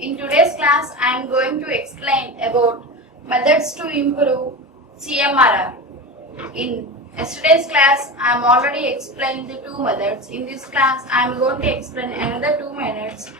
In today's class, I am going to explain about methods to improve CMRR. In yesterday's class, I am already explained the two methods. In this class, I am going to explain another two methods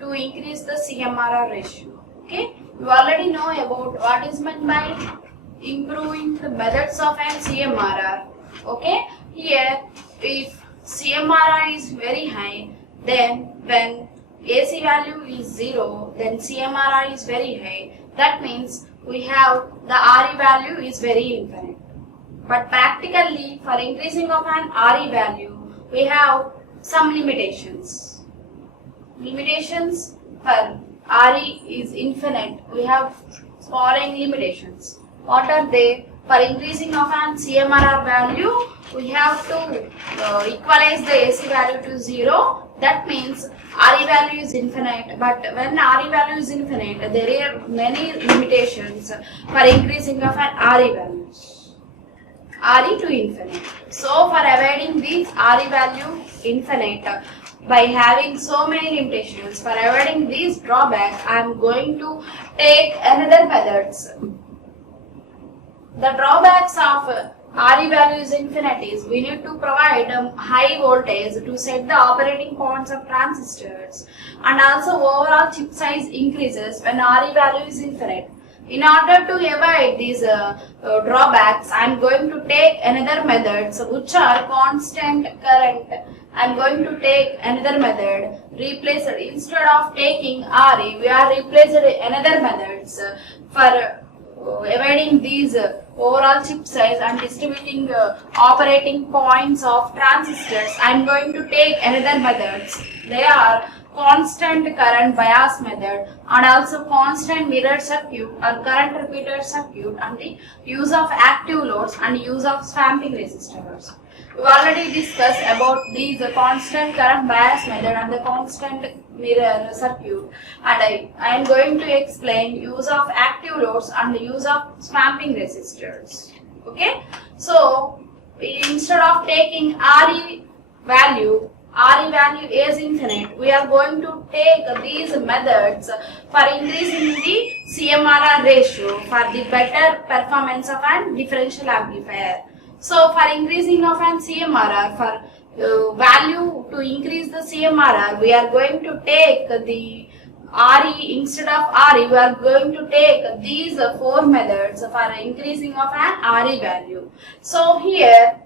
to increase the CMRR ratio. Okay, you already know about what is meant by improving the methods of an CMRR. Okay, here if CMRR is very high, then when AC value is 0, then CMRR is very high. That means we have the RE value is very infinite. But practically, for increasing of an RE value, we have some limitations. Limitations for RE is infinite. We have following limitations. What are they? For increasing of an CMRR value, we have to equalize the AC value to 0. That means RE value is infinite, but when RE value is infinite, there are many limitations for increasing of an RE values. RE to infinite. So for avoiding these RE value infinite, by having so many limitations, for avoiding these drawbacks, I am going to take another methods. The drawbacks of RE value is infinite is we need to provide high voltage to set the operating points of transistors, and also overall chip size increases when RE value is infinite. In order to avoid these drawbacks, I am going to take another methods which are constant current. I am going to take another method, replace it. Instead of taking RE, we are replaced another methods for avoiding these overall chip size and distributing operating points of transistors. I am going to take another methods. They are constant current bias method and also constant mirror circuit or current repeater circuit, and the use of active loads and use of swamping resistors. We already discussed about these constant current bias method and the constant mirror circuit, and I am going to explain use of active loads and the use of swamping resistors. Okay, so instead of taking RE value is infinite, we are going to take these methods for increasing the CMRR ratio for the better performance of an differential amplifier. So for increasing of an CMRR, for value to increase the CMRR, we are going to take the RE instead of RE, we are going to take these four methods for increasing of an RE value. So here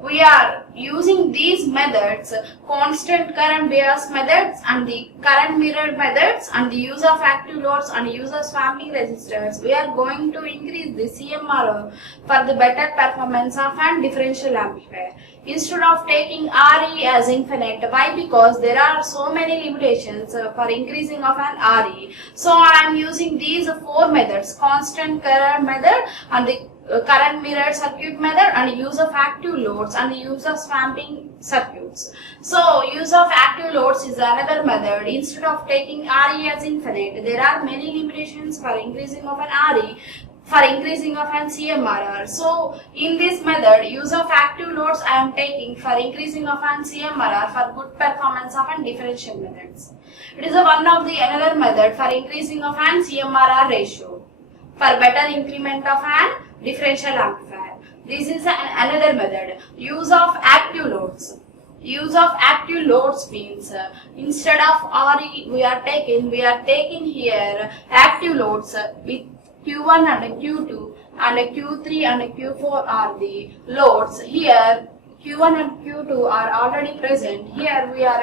we are using these methods, constant current bias methods and the current mirror methods and the use of active loads and use of swamping resistors. We are going to increase the CMRR for the better performance of an differential amplifier. Instead of taking RE as infinite, why? Because there are so many limitations for increasing of an RE. So I am using these four methods, constant current method and the current mirror circuit method and use of active loads and the use of swamping circuits. So use of active loads is another method. Instead of taking RE as infinite, there are many limitations for increasing of an RE, for increasing of an CMRR. So in this method, use of active loads I am taking for increasing of an CMRR for good performance of an differential methods. It is one of the another method for increasing of an CMRR ratio for better increment of an differential amplifier. This is another method. Use of active loads. Use of active loads means instead of RE we are taking here active loads with Q1 and Q2 and Q3 and Q4 are the loads. Here Q1 and Q2 are already present. Here we are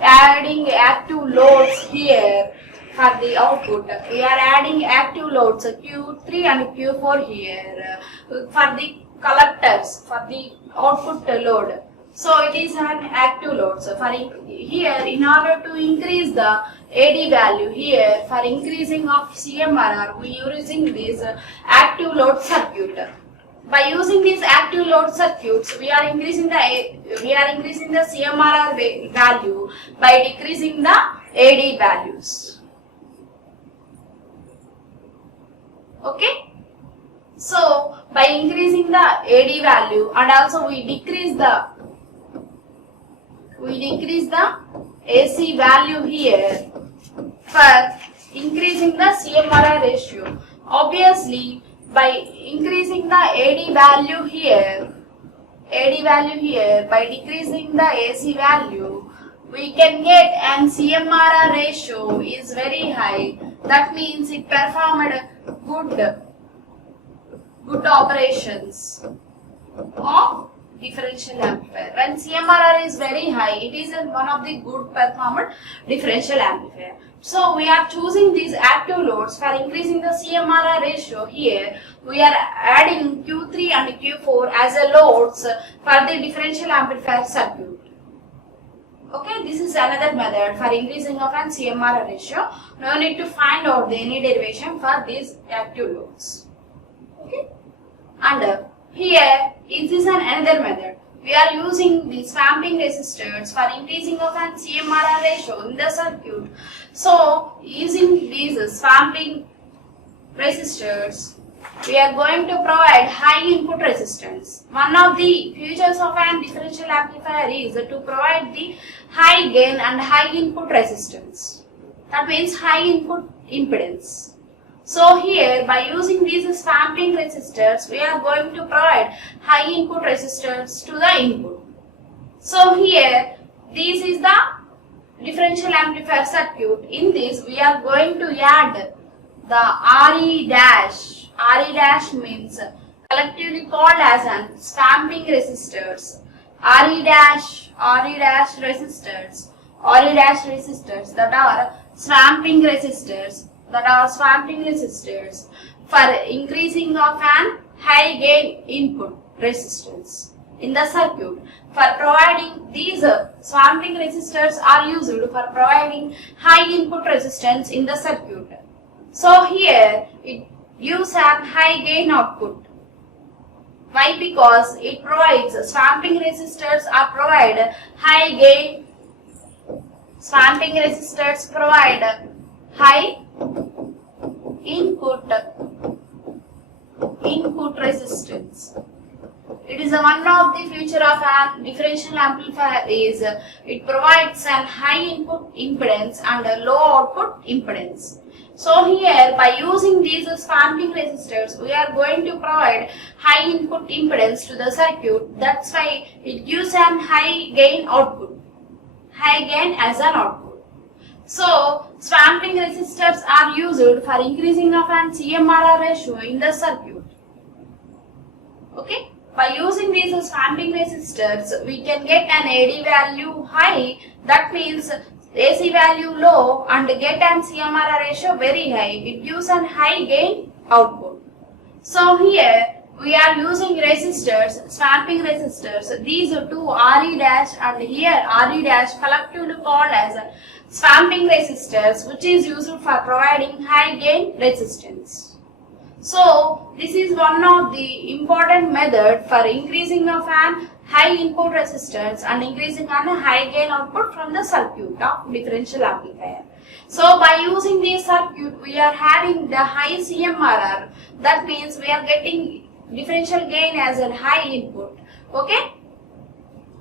adding active loads here. For the output, we are adding active loads Q3 and Q4 here for the collectors, for the output load. So it is an active load. So for here, in order to increase the AD value here, for increasing of CMRR, we are using this active load circuit. By using these active load circuits, we are increasing the CMRR value by decreasing the AD values. Okay, so by increasing the AD value and also we decrease the AC value here for increasing the CMRR ratio. Obviously, by increasing the AD value here, by decreasing the AC value, we can get an CMRR ratio is very high. That means it performed good operations of differential amplifier. When CMRR is very high, it is one of the good performed differential amplifier. So we are choosing these active loads for increasing the CMRR ratio. Here we are adding Q3 and Q4 as a loads for the differential amplifier circuit. Okay, this is another method for increasing of an CMRR ratio. No need to find out any derivation for these active loads. Okay, and here this is another method. We are using the swamping resistors for increasing of an CMRR ratio in the circuit. So using these swamping resistors, we are going to provide high input resistance. One of the features of an differential amplifier is to provide the high gain and high input resistance. That means high input impedance. So here, by using these swamping resistors, we are going to provide high input resistors to the input. So here, this is the differential amplifier circuit. In this, we are going to add the RE dash. RE dash means collectively called as an swamping resistors. RE dash resistors. RE dash resistors that are swamping resistors. For increasing of an high gain input resistance in the circuit. For providing these swamping resistors are used for providing high input resistance in the circuit. So here it gives an high gain output. Why? Because it provides swamping resistors are provide high gain. Swamping resistors provide high input resistance. It is one of the feature of a differential amplifier is it provides an high input impedance and a low output impedance. So here by using these swamping resistors, we are going to provide high input impedance to the circuit. That's why it gives an high gain output. High gain as an output. So, swamping resistors are used for increasing of an CMRR ratio in the circuit. Okay, by using these swamping resistors, we can get an AD value high. That means AC value low and get an CMRR ratio very high. It gives an high gain output. So here we are using resistors, swamping resistors. These two RE dash and here RE dash collectively called as swamping resistors, which is used for providing high gain resistance. So this is one of the important method for increasing of an high input resistance and increasing an high gain output from the circuit of differential amplifier. So by using this circuit, we are having the high CMRR. That means we are getting differential gain as a high input. Okay.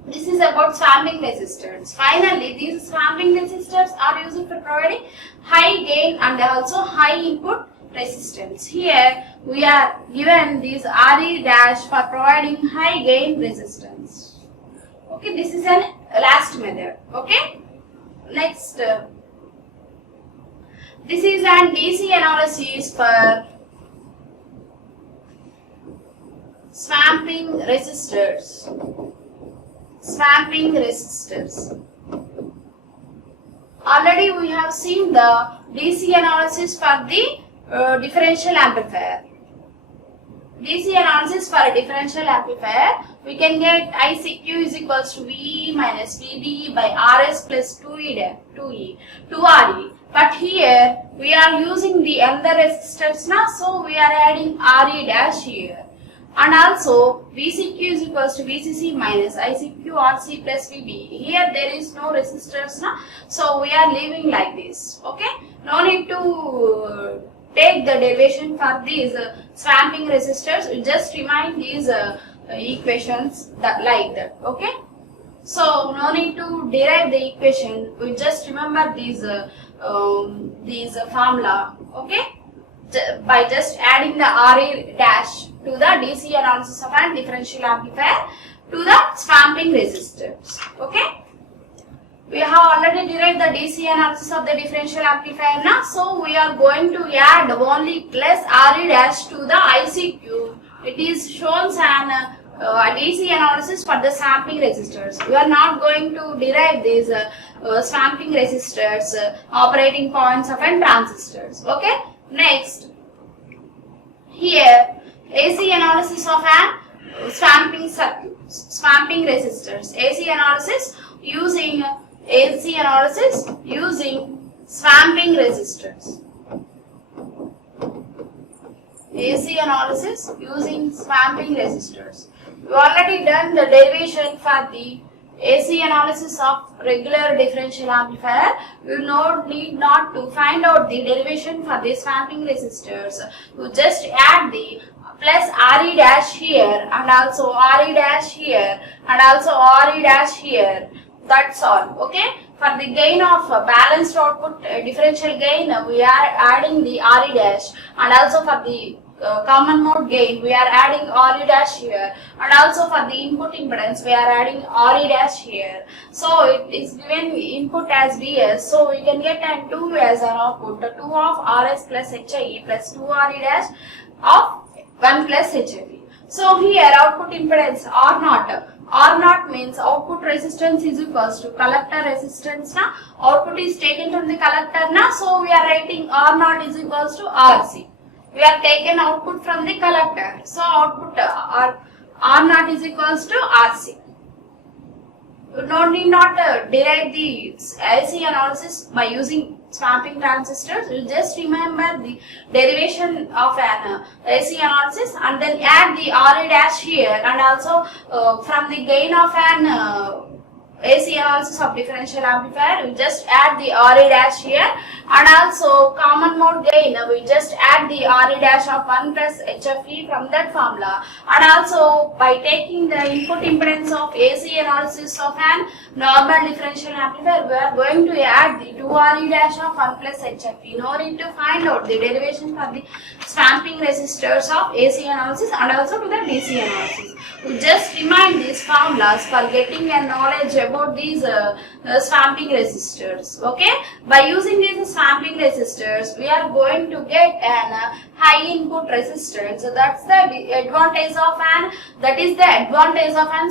This is about swamping resistors. Finally, these swamping resistors are used for providing high gain and also high input resistance. Here we are given this RE dash for providing high gain resistance. Okay, this is an last method. Okay, next this is an DC analysis for swamping resistors. Already we have seen the DC analysis for the differential amplifier. DC analysis for a differential amplifier, we can get ICQ is equals to VE minus VBE by RS plus 2RE. But here we are using the other resistors now, so we are adding RE dash here. And also VCQ is equals to VCC minus ICQ RC plus VB. Here there is no resistors now, so we are leaving like this. Okay, no need to take the derivation for these swamping resistors. We just remind these equations like that. Okay, So no need to derive the equation. We just remember these formula. Okay, by just adding the RE dash to the DC analysis of an differential amplifier to the swamping resistors. Okay, we have already derived the DC analysis of the differential amplifier now, so we are going to add only plus RE dash to the IC cube. It is shown an DC analysis for the swamping resistors. We are not going to derive these swamping resistors operating points of an transistors. Okay. Next, here AC analysis of an swamping circuit, swamping resistors. AC analysis using swamping resistors. AC analysis using swamping resistors. We already done the derivation for the AC analysis of regular differential amplifier. We need not to find out the derivation for the swamping resistors. We just add the plus RE dash here and also RE dash here and also RE dash here. That's all. Okay. For the gain of balanced output differential gain, we are adding the RE dash, and also for the common mode gain, we are adding RE dash here, and also for the input impedance, we are adding RE dash here. So it is given input as Vs, so we can get an 2 as an output, 2 of Rs plus HIE plus 2 RE dash of 1 plus HIE. So here output impedance R0. R0 means output resistance is equals to collector resistance. Now output is taken from the collector now, so we are writing R0 is equals to RC. We have taken output from the collector, so output R0 is equals to RC. We need not derive the AC analysis by using swamping transistors. You just remember the derivation of an AC analysis and then add the RE dash here, and also from the gain of an AC analysis of differential amplifier, we just add the RE dash here, and also common mode gain, we just add the RE dash of 1 plus HFE from that formula, and also by taking the input impedance of AC analysis of an normal differential amplifier, we are going to add the 2 RE dash of 1 plus HFE. No need to find out the derivation for the swamping resistors of AC analysis and also to the DC analysis. We just remind these formulas for getting a knowledge about these swamping resistors. Okay, by using these swamping resistors, we are going to get an high input resistance. So that's the advantage of an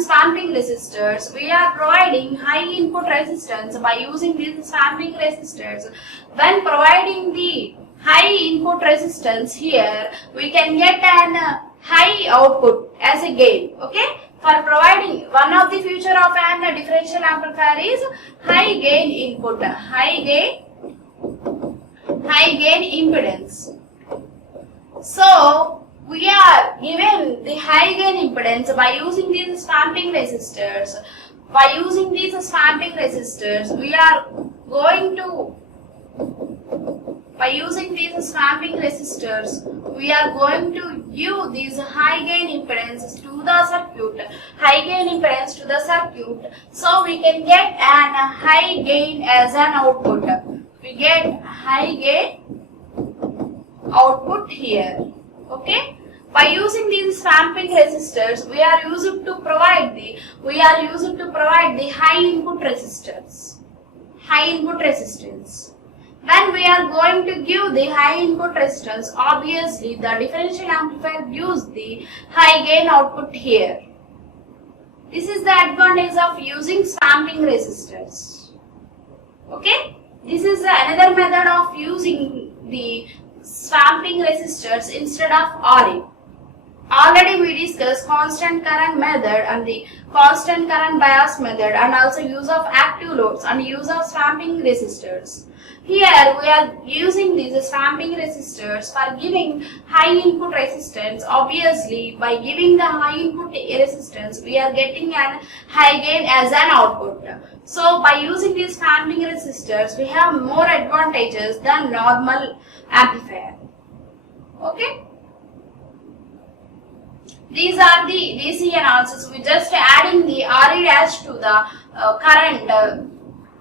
swamping resistors. We are providing high input resistance by using these swamping resistors. When providing the high input resistance here, we can get an high output as a gain. Okay, for providing one of the feature of an differential amplifier is high gain input, high gain impedance. So we are given the high gain impedance by using these swamping resistors. By using these swamping resistors, we are going to give these high gain impedance to the circuit, so we can get an high gain as an output. We get high gain output here. Okay, by using these swamping resistors, we are used to provide the high input resistance. When we are going to give the high input resistance, obviously the differential amplifier gives the high gain output here. This is the advantage of using swamping resistors. Okay, this is another method of using the swamping resistors instead of RE. Already we discussed constant current method and the constant current bias method, and also use of active loads and use of swamping resistors. Here we are using these swamping resistors for giving high input resistance. Obviously, by giving the high input resistance, we are getting an high gain as an output. So by using these swamping resistors, we have more advantages than normal amplifier. Okay. These are the DC analysis. We just adding the RE dash to the current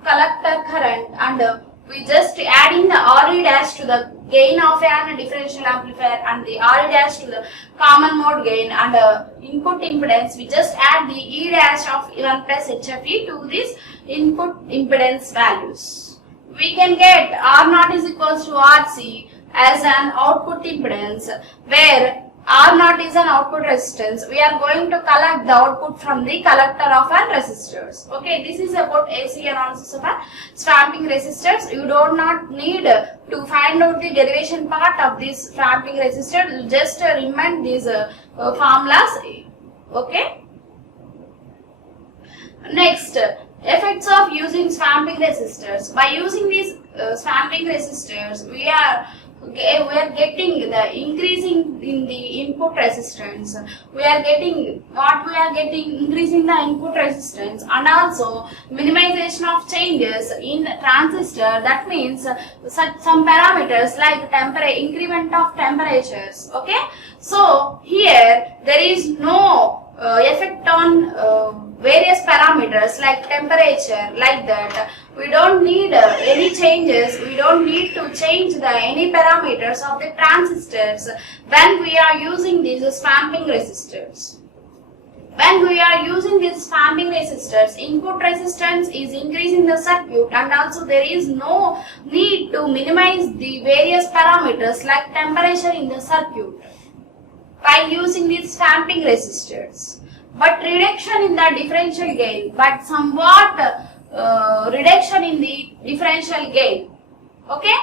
collector current, and we just adding the RE dash to the gain of an differential amplifier and the RE dash to the common mode gain, and input impedance. We just add the E dash of 1 plus HFE to this input impedance values. We can get R0 is equals to RC as an output impedance, where R0 is an output resistance. We are going to collect the output from the collector of an resistors. Okay, this is about AC analysis of a swamping resistors. You do not need to find out the derivation part of this swamping resistor. You just remind these formulas. Okay. Next, effects of using swamping resistors. By using these swamping resistors, we are getting the increasing in the input resistance. We are getting increasing the input resistance, and also minimization of changes in transistor. That means some parameters like increment of temperatures. Okay, so here there is no effect on various parameters like temperature, like that. We don't need any changes. We don't need to change any parameters of the transistors when we are using these swamping resistors. When we are using these swamping resistors, input resistance is increasing the circuit, and also there is no need to minimize the various parameters like temperature in the circuit by using these swamping resistors. But reduction in the differential gain, but somewhat reduction in the differential gain. Okay,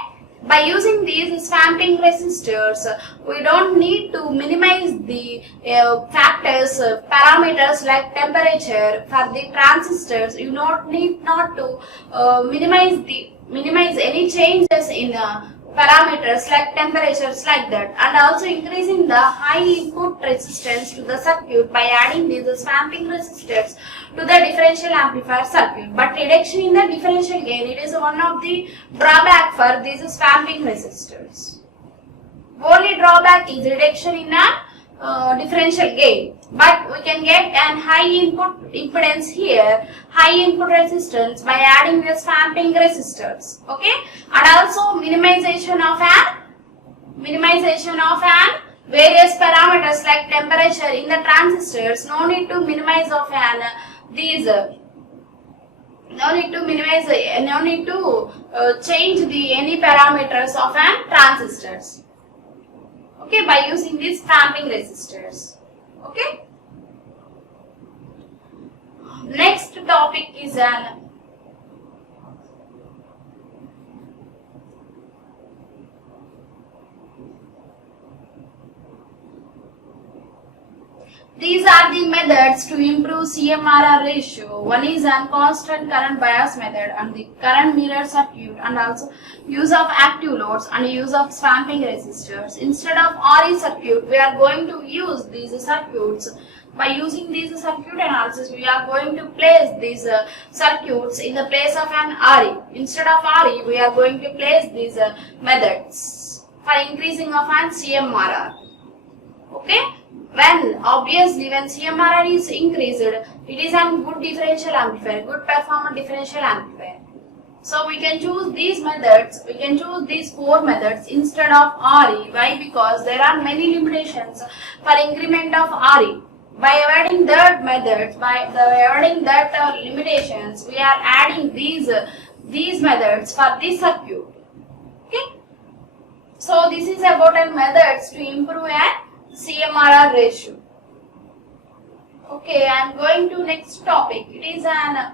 by using these swamping resistors, we don't need to minimize the factors, parameters like temperature for the transistors. You don't need not to minimize any changes in parameters like temperatures, like that, and also increasing the high input resistance to the circuit by adding these swamping resistors to the differential amplifier circuit. But reduction in the differential gain, it is one of the drawback for these swamping resistors. Only drawback is reduction in a differential gain, but we can get an high input impedance here, high input resistance by adding the swamping resistors. Okay, and also minimization of an various parameters like temperature in the transistors. No need to minimize of an no need to change any parameters of an transistors. Okay, by using these swamping resistors. Okay. Next topic is these are the methods to improve CMRR ratio. One is a constant current bias method, and the current mirror circuit, and also use of active loads and use of swamping resistors. Instead of RE circuit, we are going to use these circuits. By using these circuit analysis, we are going to place these circuits in the place of an RE. Instead of RE, we are going to place these methods for increasing of an CMRR. Okay. When CMRR is increased, it is a good differential amplifier, good performance differential amplifier. So we can choose these methods, we can choose these 4 methods instead of RE. Why? Because there are many limitations for increment of RE. By avoiding that methods, limitations, we are adding these methods for this circuit. Okay. So this is about methods to improve an CMRR ratio. Okay, I am going to next topic. It is an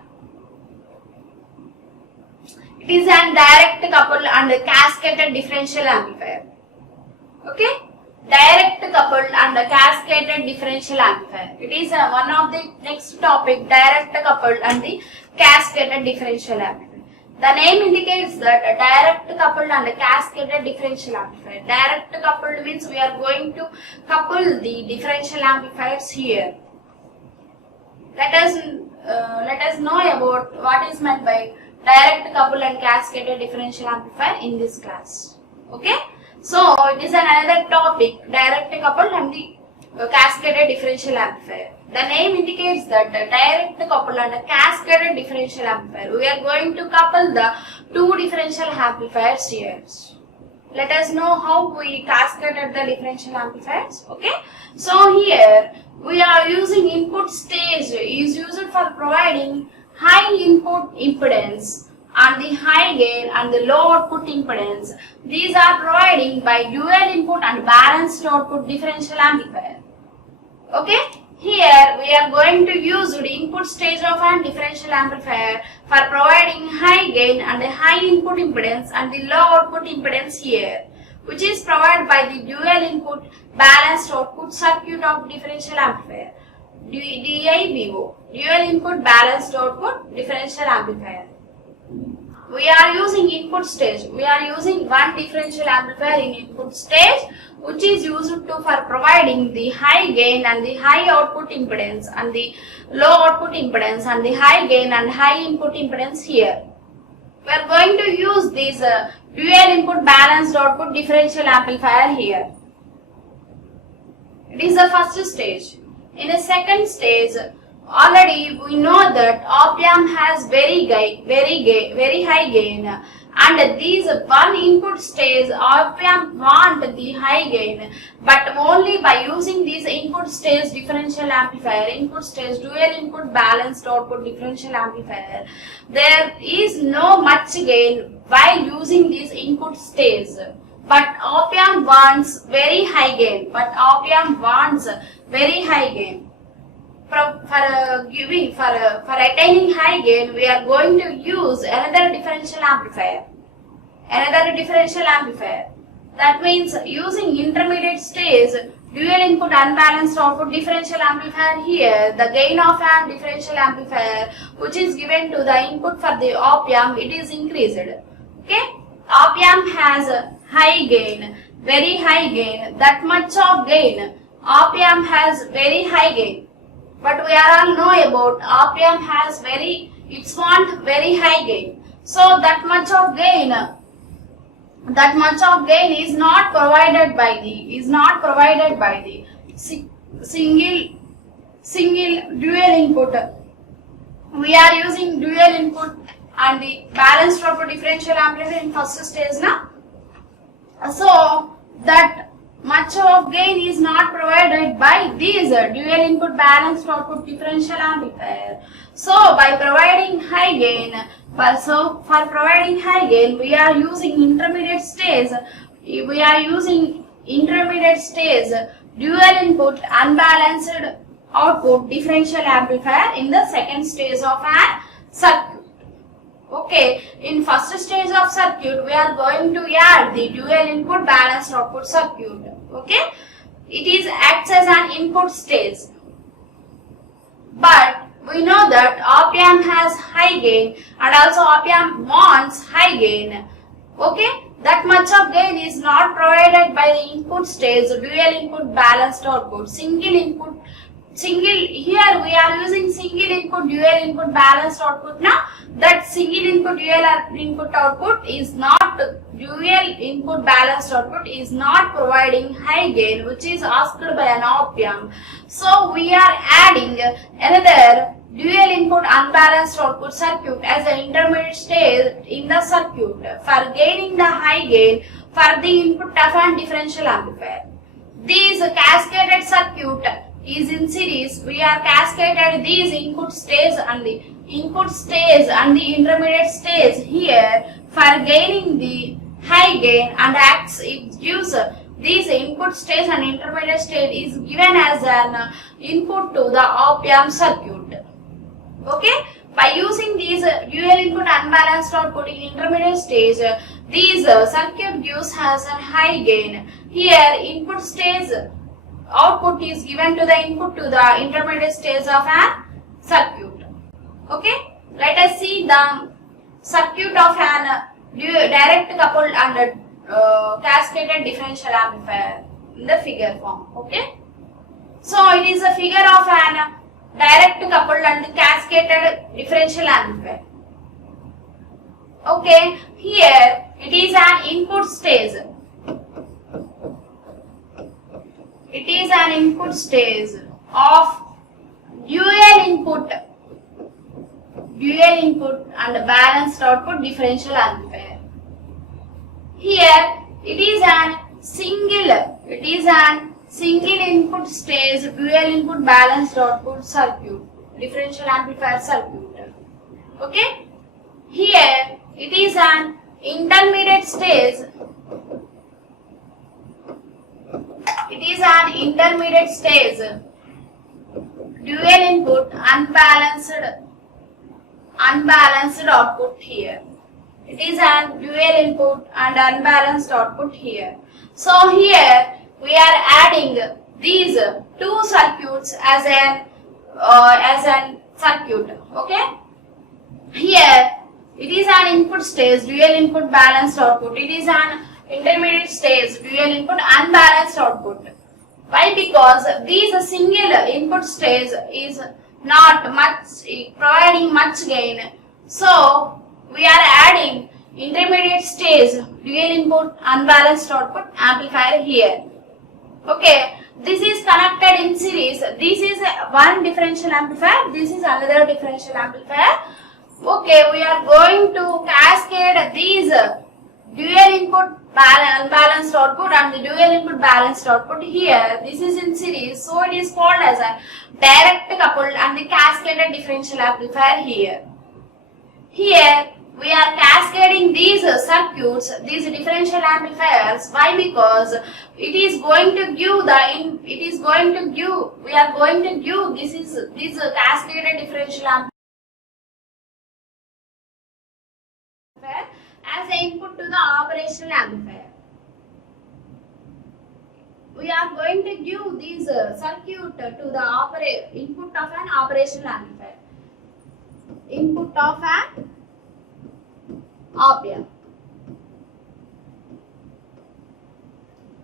direct coupled and cascaded differential amplifier. Okay, direct coupled and cascaded differential amplifier. It is one of the next topic, direct coupled and the cascaded differential amplifier. The name indicates that a direct coupled and a cascaded differential amplifier. Direct coupled means we are going to couple the differential amplifiers here. Let us know about what is meant by direct coupled and cascaded differential amplifier in this class. Okay. So it is another topic, direct coupled and the cascaded differential amplifier. The name indicates that the direct coupled and a cascaded differential amplifier. We are going to couple the two differential amplifiers here. Let us know how we cascaded the differential amplifiers. Okay. So here we are using input stage is used for providing high input impedance and the high gain and the low output impedance. These are providing by dual input and balanced output differential amplifier. Okay. Here we are going to use the input stage of an differential amplifier for providing high gain and a high input impedance and the low output impedance here, which is provided by the dual input balanced output circuit of differential amplifier. DIBO, dual input balanced output differential amplifier. We are using input stage. We are using one differential amplifier in input stage, which is used to for providing the high gain and the high output impedance and the low output impedance and the high gain and high input impedance here. We are going to use this dual input balanced output differential amplifier here. It is the first stage. In the second stage, already we know that op-amp has very high gain, and these one input stage op-amp want the high gain, but only by using this input stage differential amplifier, input stage dual input balanced output differential amplifier, there is no much gain while using this input stage. But op-amp wants very high gain. For attaining high gain, we are going to use another differential amplifier. That means using intermediate stage dual input unbalanced output differential amplifier here, the gain of an differential amplifier which is given to the input for the op-amp, it is increased. Okay, op-amp has high gain, very high gain, that much of gain. Op-amp has very high gain. But we are all know about op-amp has very high gain. So that much of gain is not provided by the single dual input. We are using dual input and the balanced output differential amplifier in first stage now. So that much of gain is not provided by these dual input balanced output differential amplifier. So by providing high gain, for providing high gain, we are using intermediate stage. Dual input unbalanced output differential amplifier in the second stage of an circuit. Okay, in first stage of circuit, we are going to add the dual input balanced output circuit. Okay, it is acts as an input stage. But we know that op-amp has high gain and also op-amp wants high gain. Okay, that much of gain is not provided by the input stage, dual input balanced output, here we are using single input dual input balanced output. Now that single input dual input output is not dual input balanced output is not providing high gain which is asked by an op-amp. So we are adding another dual input unbalanced output circuit as an intermediate stage in the circuit for gaining the high gain for the input of an differential amplifier. This cascaded circuit is in series. We are cascaded these input stage and the intermediate stage here for gaining the high gain, and acts it gives this input stage and intermediate stage is given as an input to the op-amp circuit. Okay, by using these dual input unbalanced output in intermediate stage, these circuit gives has a high gain. Here input stage output is given to the input to the intermediate stage of a circuit. Okay, let us see the circuit of an direct coupled and cascaded differential amplifier in the figure form. Okay, so it is a figure of an direct coupled and cascaded differential amplifier. Okay, here it is an input stage. it is an input stage of dual input and balanced output differential amplifier. Here it is an single input stage dual input balanced output circuit, differential amplifier circuit. Okay? Here it is an intermediate stage. It is an intermediate stage dual input unbalanced output here. It is an dual input and unbalanced output here. So here we are adding these two circuits as an circuit. Okay? Here it is an input stage dual input balanced output. It is an intermediate stage dual input unbalanced output. Why? Because this single input stage is not providing much gain. So we are adding intermediate stage dual input unbalanced output amplifier here. Okay, this is connected in series. This is one differential amplifier. This is another differential amplifier. Okay, we are going to cascade these dual input unbalanced output and the dual input balanced output here. This is in series, so it is called as a direct coupled and the cascaded differential amplifier here. Here we are cascading these circuits, these differential amplifiers. Why? Because it is going to give this cascaded differential amplifier as an input to the operational amplifier. We are going to give this circuit to the input of an operational amplifier. Input of an op-amp.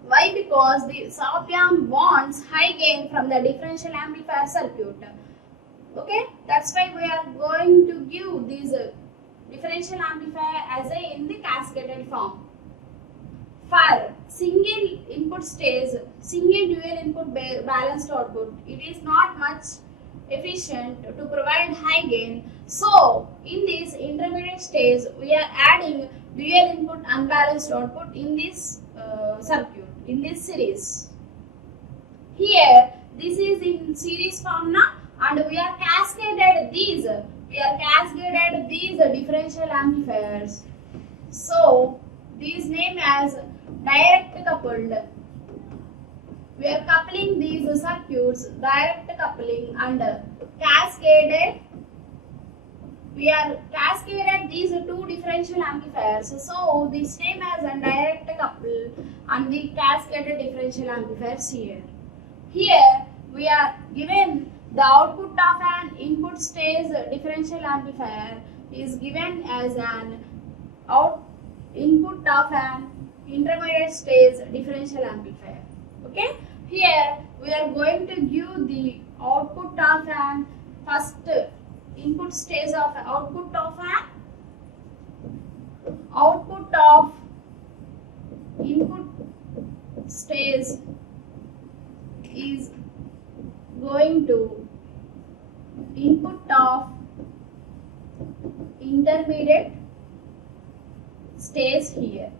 Why? Because the op-amp wants high gain from the differential amplifier circuit. Okay, that's why we are going to give this differential amplifier as in the cascaded form. For single input stage, single dual input balanced output, it is not much efficient to provide high gain. So in this intermediate stage, we are adding dual input unbalanced output in this circuit, in this series. Here this is in series form now, and we are cascaded these differential amplifiers. So these name as direct coupled. We are coupling these circuits, direct coupling, and cascaded. We are cascaded these two differential amplifiers. So this name as a direct couple and the cascaded differential amplifiers here. Here we are given the output of an input stage differential amplifier is given as an input of an intermediate stage differential amplifier. Okay, here we are going to give the output of an first input stage of output of input stage is going to input of intermediate stage here.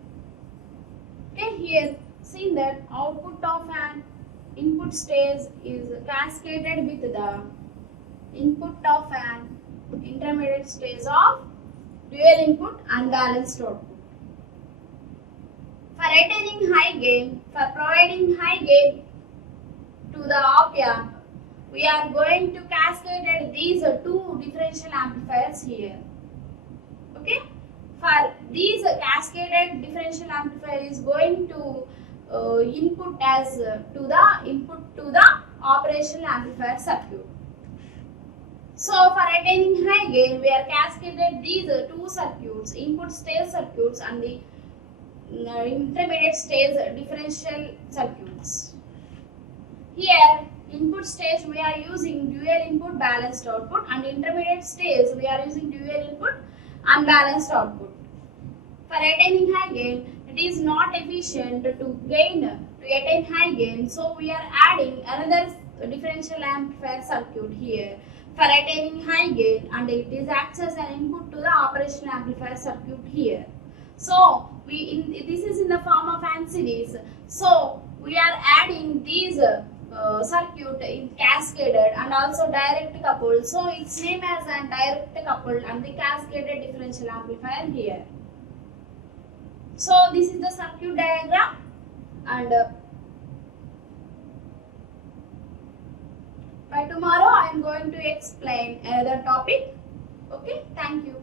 Okay, here see that output of an input stage is cascaded with the input of an intermediate stage of dual input unbalanced output. For attaining high gain, for providing high gain to the op-amp, we are going to cascade these two differential amplifiers here. Okay, for these cascaded differential amplifier is going to input to the operational amplifier circuit. So for attaining high gain, we are cascaded these two circuits, input stage circuits and the intermediate stage differential circuits. Here input stage we are using dual input balanced output, and intermediate stage we are using dual input unbalanced output. For attaining high gain, it is not efficient to gain to attain high gain. So we are adding another differential amplifier circuit here for attaining high gain, and it is acts as an input to the operational amplifier circuit here. So this is in the form of AND series. So we are adding these circuit in cascaded and also direct coupled. So its name as a direct coupled and the cascaded differential amplifier here. So this is the circuit diagram, and by tomorrow I am going to explain another topic. Okay, thank you.